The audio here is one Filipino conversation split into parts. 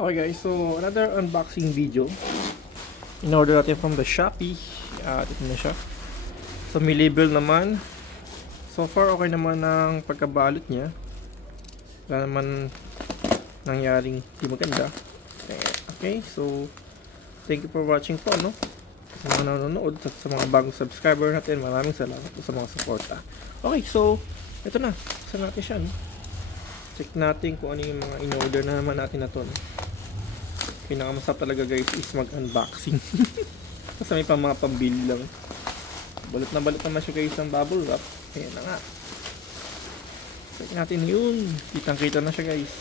Okay guys, so another unboxing video. In-order natin from the Shopee. Dito na siya. So may label naman. So far okay naman ang pagkabalot niya. Wala naman nangyaring di maganda. Okay, so thank you for watching po, no? Sa mga nanonood, sa mga bagong subscriber natin, maraming salamat po sa mga suporta. Okay, so ito na. Saan natin siya, no? Check natin kung ano yung mga in-order na naman natin na to, no? Pinakamasarap talaga guys is mag-unboxing. Kasi may mga pambili lang. Balot naman siya guys ng bubble wrap. Ayan na nga. Check natin yun. Kitang kita na siya guys.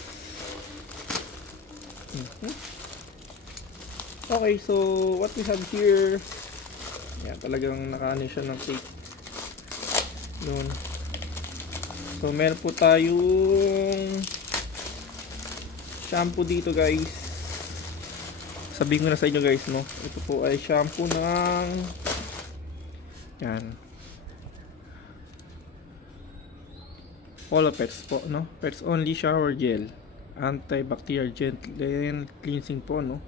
Okay, so what we have here. Ayan, talagang nakaano siya ng tape. Yun. So meron po tayong shampoo dito guys. Sabihin ko na sa inyo guys, no? Ito po ay shampoo ng yan Polo Pets po, no? Pets Only Shower Gel Antibacterial Gentle Cleansing po, no?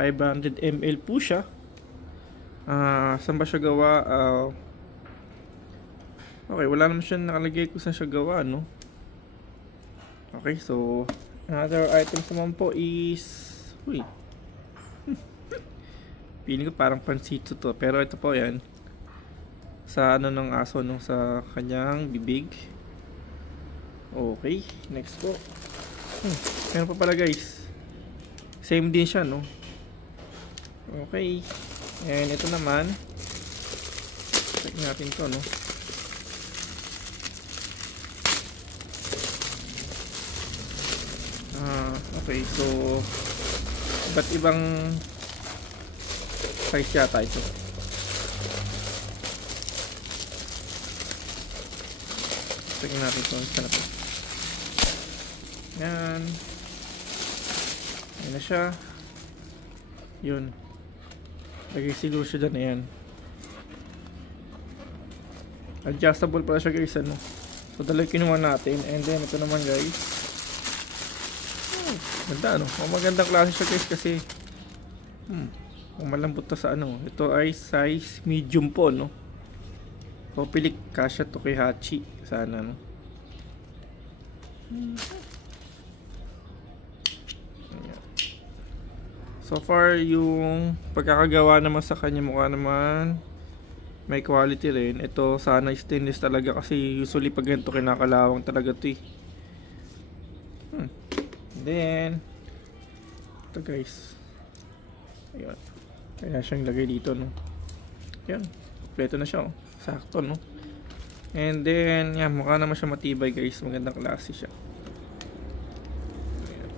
500 ml po siya. Saan ba siya gawa? Okay, wala naman siya nakalagay kung saan siya gawa, no? Okay, so another items naman po is feeling ko parang pansito to, pero ito po yan sa ano ng aso, no, sa kanyang bibig. Okay, next po. Meron pa pala guys, same din siya, no? Okay, and ito naman check natin to, no? Okay, so ba't ibang size yata ito? Tingnan natin ito. Sana ito. Yan. Ayan na siya. Yun. Lagay siguro siya dyan. Ayan. Adjustable pala siya guys. Ano? So dalawa kinuha natin. And then ito naman guys. Ganda, ano? Magandang klase siya guys kasi malambot to sa ano. Ito ay size medium po, no? Pilik kasya to kay Hachi. Sana, no? So far yung pagkakagawa naman sa kanya, mukha naman may quality rin. Ito sana stainless talaga kasi usually pag ganito kinakalawang talaga to, eh. Then ito guys, ayun, kaya siyang lagay dito, no? Yan, kompleto na siya, oh. Sakto, no? And then yan, mukha naman siya matibay guys, magandang klase siya. Ayan.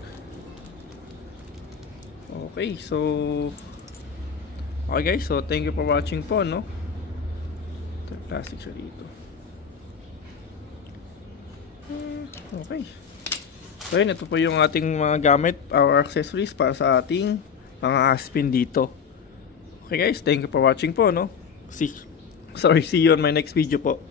Okay, so okay guys, so thank you for watching po, no? Ito, plastic siya dito. Okay, so yun, ito po yung ating mga gamit, our accessories para sa ating mga aspin dito. Okay guys, thank you for watching po, no? See you on my next video po.